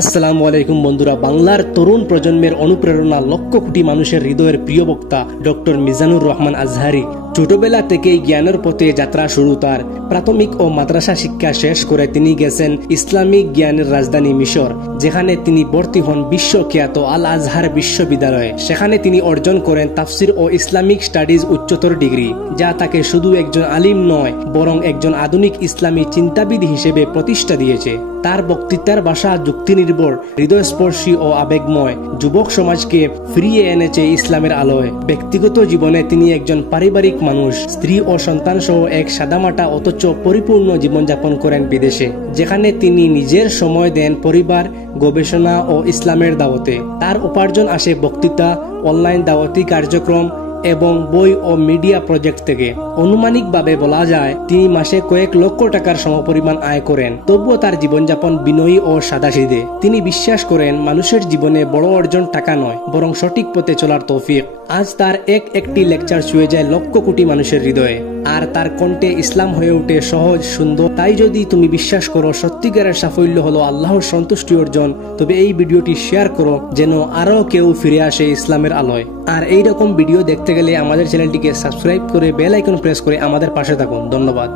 আসসালামু আলাইকুম বন্ধুরা, বাংলার তরুণ প্রজন্মের অনুপ্রেরণা, লক্ষ কোটি মানুষের হৃদয়ের প্রিয় বক্তা ডক্টর মিজানুর রহমান আজহারি। ছোটবেলা থেকেই জ্ঞানের পথে যাত্রা শুরু তার। প্রাথমিক ও মাদ্রাসা শিক্ষা শেষ করে তিনি গেছেন ইসলামিক জ্ঞানের রাজধানী মিশর, যেখানে তিনি ভর্তি হন বিশ্বখ্যাত আল আজহার বিশ্ববিদ্যালয়ে। সেখানে তিনি অর্জন করেন তাফসির ও ইসলামিক স্টাডিজ উচ্চতর ডিগ্রি, যা তাকে শুধু একজন আলিম নয় বরং একজন আধুনিক ইসলামী চিন্তাবিদ হিসেবে প্রতিষ্ঠা দিয়েছে। তার বক্তৃতার ভাষা যুক্তিনির্ভর, হৃদয়স্পর্শী ও আবেগময়, যুবক সমাজকে ফিরিয়ে এনেছে ইসলামের আলোয়। ব্যক্তিগত জীবনে তিনি একজন পারিবারিক মানুষ, স্ত্রী ও সন্তান সহ এক সাদামাটা অথচ পরিপূর্ণ জীবনযাপন করেন বিদেশে, যেখানে তিনি নিজের সময় দেন পরিবার, গবেষণা ও ইসলামের দাওয়াতে। তার উপার্জন আসে বক্তৃতা, অনলাইন দাওয়াতি কার্যক্রম এবং বই ও মিডিয়া প্রজেক্ট থেকে। আনুমানিকভাবে বলা যায় তিনি মাসে কয়েক লক্ষ টাকার সমপরিমাণ আয় করেন। তবুও তার জীবনযাপন বিনয়ী ও সাদাসিধে। তিনি বিশ্বাস করেন মানুষের জীবনে বড় অর্জন টাকা নয়, বরং সঠিক পথে চলার তৌফিক। আজ তার একটি লেকচার ছুঁয়ে যায় লক্ষ কোটি মানুষের হৃদয়ে, আর তার কণ্ঠে ইসলাম হয়ে ওঠে সহজ, সুন্দর। তাই যদি তুমি বিশ্বাস করো সত্যিকারের সাফল্য হলো আল্লাহর সন্তুষ্টি অর্জন, তবে এই ভিডিওটি শেয়ার করো যেন আরো কেউ ফিরে আসে ইসলামের আলোয়। আর এইরকম ভিডিও দেখতে গেলে আমাদের চ্যানেলটিকে সাবস্ক্রাইব করে বেল আইকন প্রেস করে আমাদের পাশে থাকুন। ধন্যবাদ।